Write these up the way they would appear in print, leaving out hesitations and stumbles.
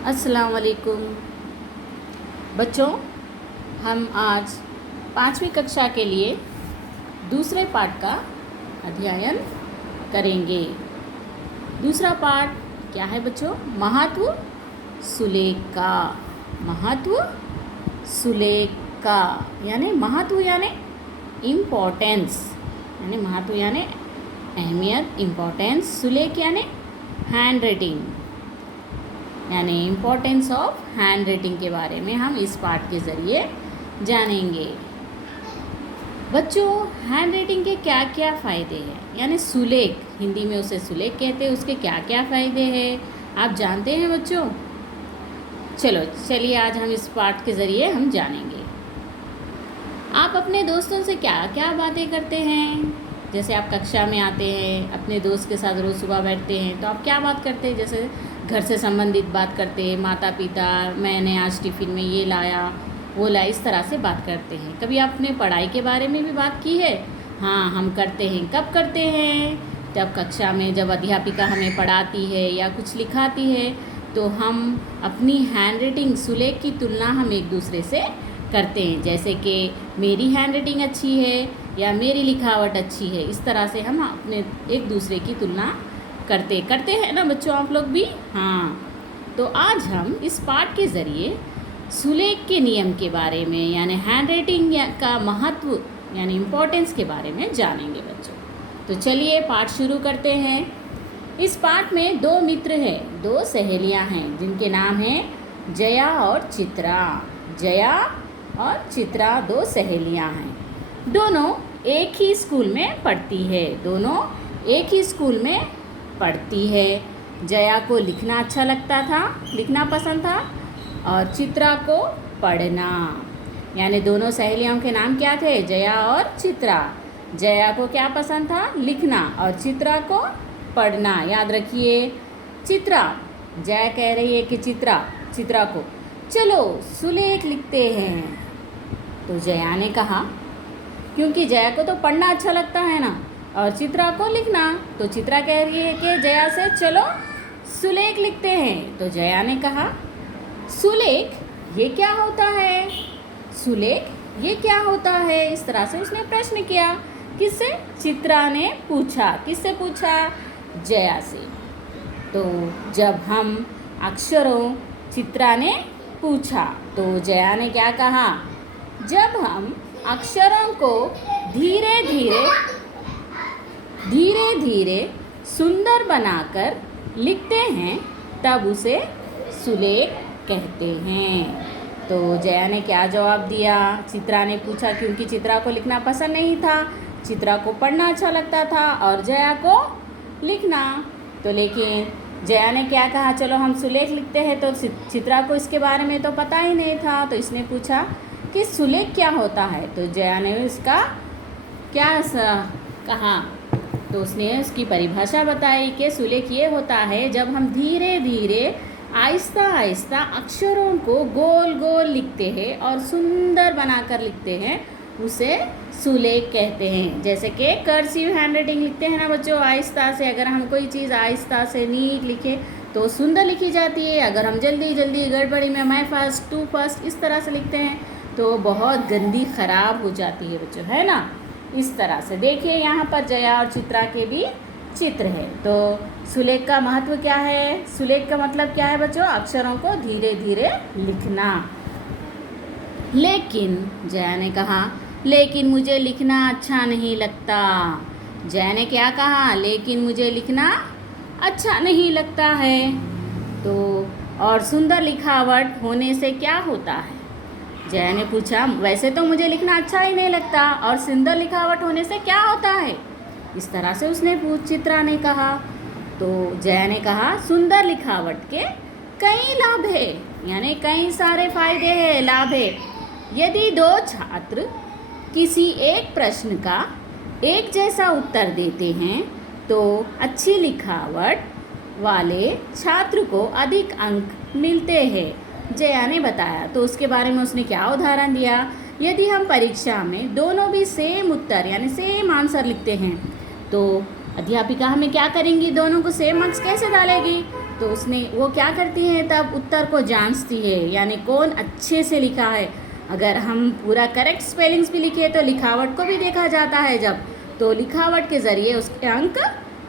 अस्सलाम वालेकुम बच्चों, हम आज 5वीं कक्षा के लिए दूसरे पाठ का अध्ययन करेंगे। दूसरा पाठ क्या है बच्चों? महत्व सुलेख का। महत्व सुलेख का यानी महत्व यानी इम्पोर्टेंस, यानी महत्व यानी अहमियत, इम्पोर्टेंस। सुलेख यानी हैंड राइटिंग, यानी इम्पोर्टेंस ऑफ हैंड राइटिंग के बारे में हम इस पाठ के ज़रिए जानेंगे। बच्चों, हैंड राइटिंग के क्या क्या फ़ायदे हैं, यानी सुलेख, हिंदी में उसे सुलेख कहते हैं, उसके क्या क्या फ़ायदे हैं आप जानते हैं बच्चों? चलिए आज हम इस पाठ के ज़रिए हम जानेंगे। आप अपने दोस्तों से क्या क्या बातें करते हैं? जैसे आप कक्षा में आते हैं, अपने दोस्त के साथ रोज़ सुबह बैठते हैं, तो आप क्या बात करते हैं? जैसे घर से संबंधित बात करते हैं, माता पिता, मैंने आज टिफ़िन में ये लाया वो लाया, इस तरह से बात करते हैं। कभी आपने पढ़ाई के बारे में भी बात की है? हाँ, हम करते हैं। कब करते हैं? जब कक्षा में जब अध्यापिका हमें पढ़ाती है या कुछ लिखाती है तो हम अपनी हैंड राइटिंग सुलेख की तुलना हम एक दूसरे से करते हैं। जैसे कि मेरी हैंड राइटिंग अच्छी है या मेरी लिखावट अच्छी है, इस तरह से हम अपने एक दूसरे की तुलना करते हैं ना बच्चों, आप लोग भी? हाँ, तो आज हम इस पाठ के ज़रिए सुलेख के नियम के बारे में, यानी हैंड राइटिंग का महत्व यानी इम्पोर्टेंस के बारे में जानेंगे बच्चों। तो चलिए पाठ शुरू करते हैं। इस पाठ में दो मित्र हैं, दो सहेलियां हैं जिनके नाम हैं जया और चित्रा। जया और चित्रा दो सहेलियां हैं। दोनों एक ही स्कूल में पढ़ती है। दोनों एक ही स्कूल में पढ़ती है। जया को लिखना अच्छा लगता था, लिखना पसंद था, और चित्रा को पढ़ना। यानी दोनों सहेलियों के नाम क्या थे? जया और चित्रा। जया को क्या पसंद था? लिखना, और चित्रा को पढ़ना। याद रखिए, चित्रा, जया कह रही है कि चित्रा को चलो सुलेख लिखते हैं। तो जया ने कहा, क्योंकि जया को तो पढ़ना अच्छा लगता है ना, और चित्रा को लिखना, तो चित्रा कह रही है कि जया से चलो सुलेख लिखते हैं। तो जया ने कहा, सुलेख ये क्या होता है? सुलेख ये क्या होता है? इस तरह से उसने प्रश्न किया। किससे? चित्रा ने पूछा। किससे पूछा? जया से। तो जब हम अक्षरों, चित्रा ने पूछा तो जया ने क्या कहा? जब हम अक्षरों को धीरे धीरे सुंदर बनाकर लिखते हैं तब उसे सुलेख कहते हैं। तो जया ने क्या जवाब दिया? चित्रा ने पूछा, क्योंकि चित्रा को लिखना पसंद नहीं था, चित्रा को पढ़ना अच्छा लगता था और जया को लिखना। तो लेकिन जया ने क्या कहा? चलो हम सुलेख लिखते हैं। तो चित्रा को इसके बारे में तो पता ही नहीं था, तो इसने पूछा कि सुलेख क्या होता है। तो जया ने इसका क्या कहा? तो उसने उसकी परिभाषा बताई कि सुलेख ये होता है जब हम धीरे धीरे आहिस्ता आहिस्ता अक्षरों को गोल गोल लिखते हैं और सुंदर बनाकर लिखते हैं, उसे सुलेख कहते हैं। जैसे कि कर्सिव हैंड राइटिंग लिखते हैं ना बच्चों, आहिस्ता से, अगर हम कोई चीज़ आहिस्ता से नीट लिखें तो सुंदर लिखी जाती है। अगर हम जल्दी जल्दी गड़बड़ी में मैं फर्स्ट टू फर्स्ट इस तरह से लिखते हैं तो बहुत गंदी ख़राब हो जाती है बच्चों, है ना? इस तरह से देखिए, यहाँ पर जया और चित्रा के भी चित्र है। तो सुलेख का महत्व क्या है? सुलेख का मतलब क्या है बच्चों? अक्षरों को धीरे धीरे लिखना। लेकिन जया ने कहा, लेकिन मुझे लिखना अच्छा नहीं लगता। जया ने क्या कहा? लेकिन मुझे लिखना अच्छा नहीं लगता है। तो और सुंदर लिखावट होने से क्या होता है? जया ने पूछा, वैसे तो मुझे लिखना अच्छा ही नहीं लगता, और सुंदर लिखावट होने से क्या होता है? इस तरह से उसने चित्रा ने कहा। तो जया ने कहा, सुंदर लिखावट के कई लाभ है, यानी कई सारे फायदे हैं, लाभ है। यदि दो छात्र किसी एक प्रश्न का एक जैसा उत्तर देते हैं तो अच्छी लिखावट वाले छात्र को अधिक अंक मिलते हैं, जया ने बताया। तो उसके बारे में उसने क्या उदाहरण दिया? यदि हम परीक्षा में दोनों भी सेम उत्तर यानी सेम आंसर लिखते हैं तो अध्यापिका हमें क्या करेंगी? दोनों को सेम मार्क्स कैसे डालेगी? तो उसने वो क्या करती है, तब उत्तर को जांचती है, यानी कौन अच्छे से लिखा है। अगर हम पूरा करेक्ट स्पेलिंग्स भी लिखे तो लिखावट को भी देखा जाता है, जब तो लिखावट के ज़रिए उसके अंक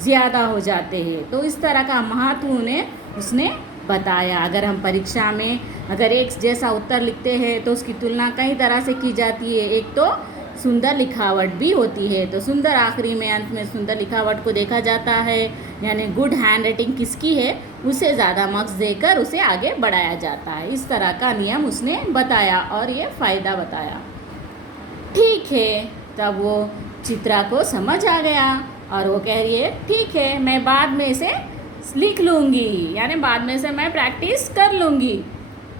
ज़्यादा हो जाते हैं। तो इस तरह का महत्व उसने बताया। अगर हम परीक्षा में अगर एक जैसा उत्तर लिखते हैं तो उसकी तुलना कई तरह से की जाती है। एक तो सुंदर लिखावट भी होती है, तो सुंदर आखिरी में अंत में सुंदर लिखावट को देखा जाता है, यानी गुड हैंड राइटिंग किसकी है उसे ज़्यादा मार्क्स देकर उसे आगे बढ़ाया जाता है। इस तरह का नियम उसने बताया और ये फ़ायदा बताया। ठीक है, तब वो चित्रा को समझ आ गया और वो कह रही है ठीक है, मैं बाद में इसे लिख लूँगी, यानी बाद में से मैं प्रैक्टिस कर लूँगी,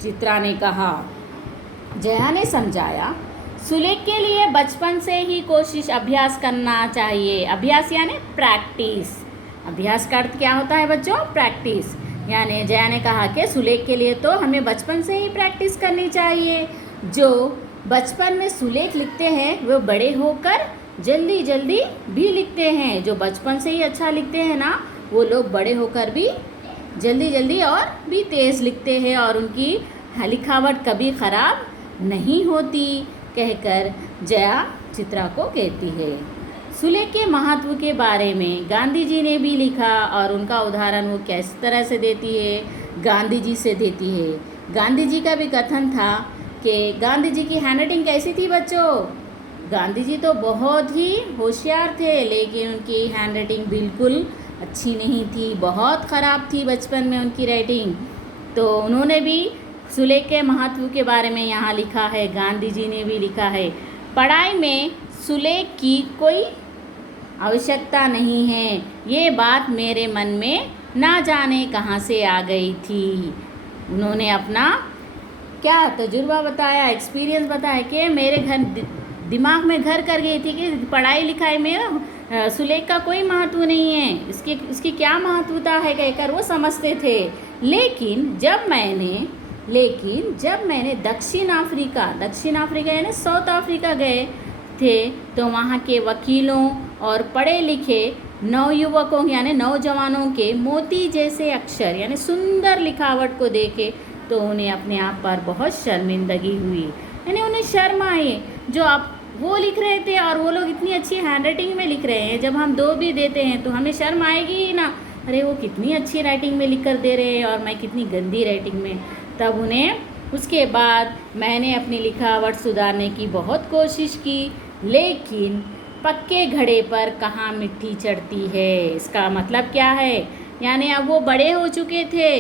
चित्रा ने कहा। जया ने समझाया, सुलेख के लिए बचपन से ही कोशिश अभ्यास करना चाहिए। अभ्यास यानी प्रैक्टिस। अभ्यास का अर्थ क्या होता है बच्चों? प्रैक्टिस। यानी जया ने कहा कि सुलेख के लिए तो हमें बचपन से ही प्रैक्टिस करनी चाहिए। जो बचपन में सुलेख लिखते हैं वो बड़े होकर जल्दी जल्दी भी लिखते हैं। जो बचपन से ही अच्छा लिखते हैं ना, वो लोग बड़े होकर भी जल्दी जल्दी और भी तेज़ लिखते हैं और उनकी लिखावट कभी ख़राब नहीं होती, कहकर जया चित्रा को कहती है। सुलेख के महत्व के बारे में गांधी जी ने भी लिखा और उनका उदाहरण वो किस तरह से देती है, गांधी जी से देती है। गांधी जी का भी कथन था कि गांधी जी की हैंडराइटिंग कैसी थी बच्चों? गांधी जी तो बहुत ही होशियार थे, लेकिन उनकी हैंडराइटिंग बिल्कुल अच्छी नहीं थी, बहुत ख़राब थी बचपन में उनकी राइटिंग। तो उन्होंने भी सुलेख के महत्व के बारे में यहाँ लिखा है, गांधी जी ने भी लिखा है, पढ़ाई में सुलेख की कोई आवश्यकता नहीं है। ये बात मेरे मन में ना जाने कहाँ से आ गई थी। उन्होंने अपना क्या तजुर्बा बताया, एक्सपीरियंस बताया कि मेरे दिमाग में घर कर गई थी कि पढ़ाई लिखाई में सुलेख का कोई महत्व नहीं है, इसकी क्या महत्वता है कहकर वो समझते थे। लेकिन जब मैंने दक्षिण अफ्रीका यानी साउथ अफ्रीका गए थे, तो वहाँ के वकीलों और पढ़े लिखे नवयुवकों यानी नौजवानों के मोती जैसे अक्षर यानी सुंदर लिखावट को देखे तो उन्हें अपने आप पर बहुत शर्मिंदगी हुई, यानी उन्हें शर्म आई। जो आप वो लिख रहे थे और वो लोग इतनी अच्छी हैंडराइटिंग में लिख रहे हैं, जब हम दो भी देते हैं तो हमें शर्म आएगी ही ना, अरे वो कितनी अच्छी राइटिंग में लिख कर दे रहे हैं और मैं कितनी गंदी राइटिंग में। तब उसके बाद मैंने अपनी लिखावट सुधारने की बहुत कोशिश की, लेकिन पक्के घड़े पर कहाँ मिट्टी चढ़ती है। इसका मतलब क्या है, यानी अब वो बड़े हो चुके थे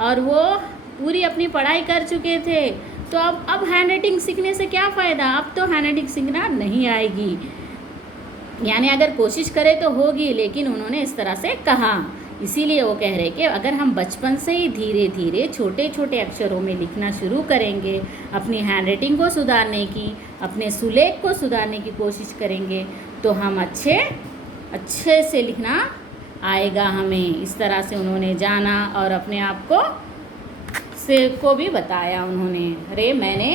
और वो पूरी अपनी पढ़ाई कर चुके थे, तो अब हैंडराइटिंग सीखने से क्या फ़ायदा, अब तो हैंडराइटिंग सीखना नहीं आएगी, यानी अगर कोशिश करें तो होगी। लेकिन उन्होंने इस तरह से कहा, इसीलिए वो कह रहे कि अगर हम बचपन से ही धीरे धीरे छोटे छोटे अक्षरों में लिखना शुरू करेंगे, अपनी हैंडराइटिंग को सुधारने की, अपने सुलेख को सुधारने की कोशिश करेंगे, तो हम अच्छे से लिखना आएगा हमें। इस तरह से उन्होंने जाना और अपने आप को भी बताया उन्होंने, अरे मैंने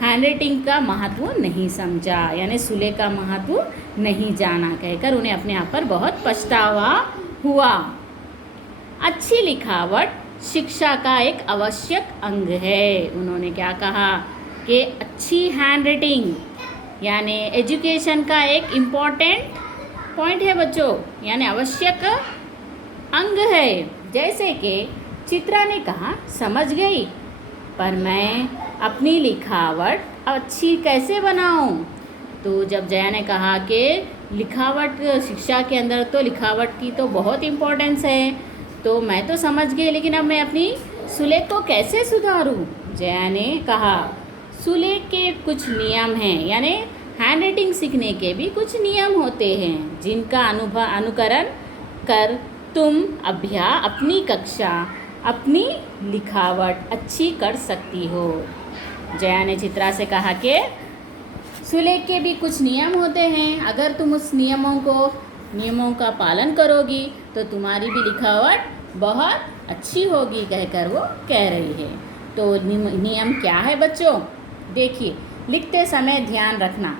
हैंडराइटिंग का महत्व नहीं समझा, यानी सुलेख का महत्व नहीं जाना, कहकर उन्हें अपने आप पर बहुत पछतावा हुआ। अच्छी लिखावट शिक्षा का एक आवश्यक अंग है। उन्होंने क्या कहा कि अच्छी हैंडराइटिंग यानी एजुकेशन का एक इम्पॉर्टेंट पॉइंट है बच्चों, यानी आवश्यक अंग है। जैसे कि चित्रा ने कहा, समझ गई, पर मैं अपनी लिखावट अच्छी कैसे बनाऊं? तो जब जया ने कहा कि लिखावट शिक्षा के अंदर तो लिखावट की तो बहुत इम्पोर्टेंस है, तो मैं तो समझ गई, लेकिन अब मैं अपनी सुलेख को कैसे सुधारूं? जया ने कहा, सुलेख के कुछ नियम हैं, यानी हैंडराइटिंग सीखने के भी कुछ नियम होते हैं, जिनका अनुकरण कर तुम अपनी कक्षा अपनी लिखावट अच्छी कर सकती हो। जया ने चित्रा से कहा कि सुलेख के भी कुछ नियम होते हैं, अगर तुम उस नियमों का पालन करोगी तो तुम्हारी भी लिखावट बहुत अच्छी होगी, कहकर वो कह रही है। तो नियम क्या है बच्चों? देखिए, लिखते समय ध्यान रखना,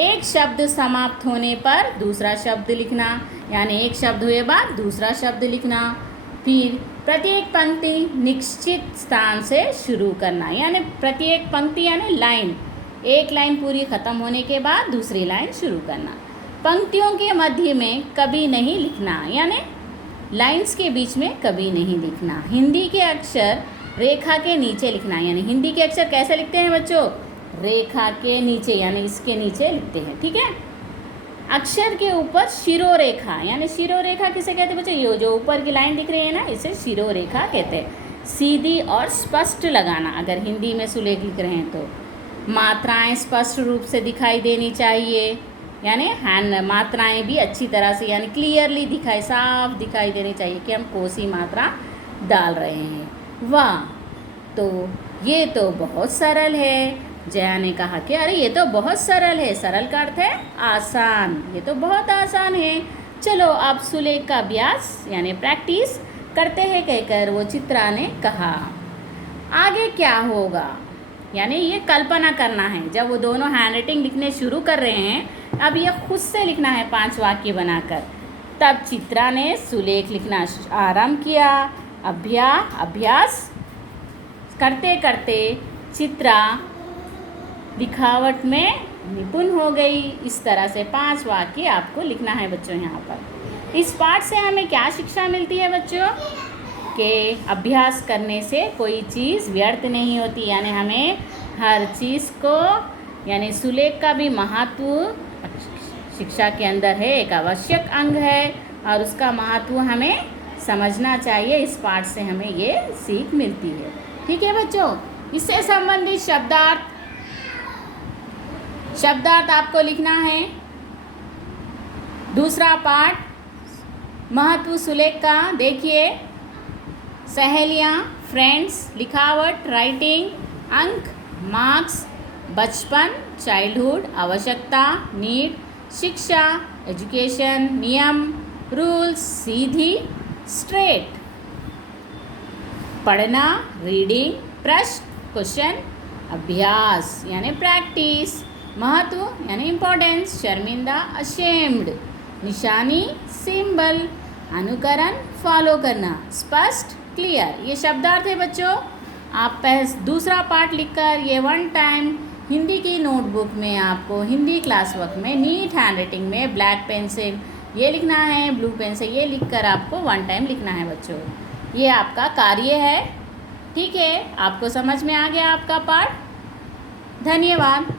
एक शब्द समाप्त होने पर दूसरा शब्द लिखना, यानी एक शब्द हुए बाद दूसरा शब्द लिखना। फिर प्रत्येक पंक्ति निश्चित स्थान से शुरू करना, यानी प्रत्येक पंक्ति यानी लाइन, एक लाइन पूरी ख़त्म होने के बाद दूसरी लाइन शुरू करना। पंक्तियों के मध्य में कभी नहीं लिखना, यानी लाइंस के बीच में कभी नहीं लिखना। हिंदी के अक्षर रेखा के नीचे लिखना, यानी हिंदी के अक्षर कैसे लिखते हैं बच्चों? रेखा के नीचे, यानी इसके नीचे लिखते हैं, ठीक है। अक्षर के ऊपर शिरोरेखा, यानी शिरोरेखा किसे कहते हैं बच्चों? ये जो ऊपर की लाइन दिख रही है ना, इसे शिरोरेखा कहते हैं। सीधी और स्पष्ट लगाना, अगर हिंदी में सुलेख लिख रहे हैं तो। मात्राएं स्पष्ट रूप से दिखाई देनी चाहिए, यानी हैंड मात्राएं भी अच्छी तरह से यानी क्लियरली दिखाई, साफ दिखाई देनी चाहिए कि हम कौन सी मात्रा डाल रहे हैं। वाह, तो ये तो बहुत सरल है। जया ने कहा कि अरे ये तो बहुत सरल है। सरल का अर्थ है आसान, ये तो बहुत आसान है। चलो अब सुलेख का अभ्यास यानी प्रैक्टिस करते हैं, कहकर वो चित्रा ने कहा। आगे क्या होगा, यानी ये कल्पना करना है। जब वो दोनों हैंड राइटिंग लिखने शुरू कर रहे हैं, अब ये खुद से लिखना है 5 वाक्य बनाकर। तब चित्रा ने सुलेख लिखना आरंभ किया। अभ्यास करते करते चित्रा लिखावट में निपुण हो गई। इस तरह से 5 वाक्य आपको लिखना है बच्चों यहाँ पर। इस पाठ से हमें क्या शिक्षा मिलती है बच्चों? कि अभ्यास करने से कोई चीज़ व्यर्थ नहीं होती, यानी हमें हर चीज़ को, यानी सुलेख का भी महत्व शिक्षा के अंदर है, एक आवश्यक अंग है और उसका महत्व हमें समझना चाहिए। इस पाठ से हमें ये सीख मिलती है, ठीक है बच्चों। इससे संबंधित शब्दार्थ आपको लिखना है। दूसरा पाठ महत्व सुलेख का देखिए। सहेलियाँ, फ्रेंड्स, लिखावट, राइटिंग, अंक, मार्क्स, बचपन, चाइल्डहुड, आवश्यकता, नीड, शिक्षा, एजुकेशन, नियम, रूल्स, सीधी, स्ट्रेट, पढ़ना, रीडिंग, प्रश्न, क्वेश्चन, अभ्यास यानी प्रैक्टिस, महत्व यानी इम्पोर्टेंस, शर्मिंदा, अशेम्ड, निशानी, सिंबल, अनुकरण, फॉलो करना, स्पष्ट, क्लियर। ये शब्दार्थ है बच्चों। आप दूसरा पार्ट लिखकर ये 1 टाइम हिंदी की नोटबुक में आपको हिंदी क्लास वर्क में नीट हैंड राइटिंग में ब्लैक पेन से ये लिखना है, ब्लू पेन से ये लिखकर आपको 1 टाइम लिखना है बच्चों। ये आपका कार्य है, ठीक है। आपको समझ में आ गया आपका पाठ? धन्यवाद।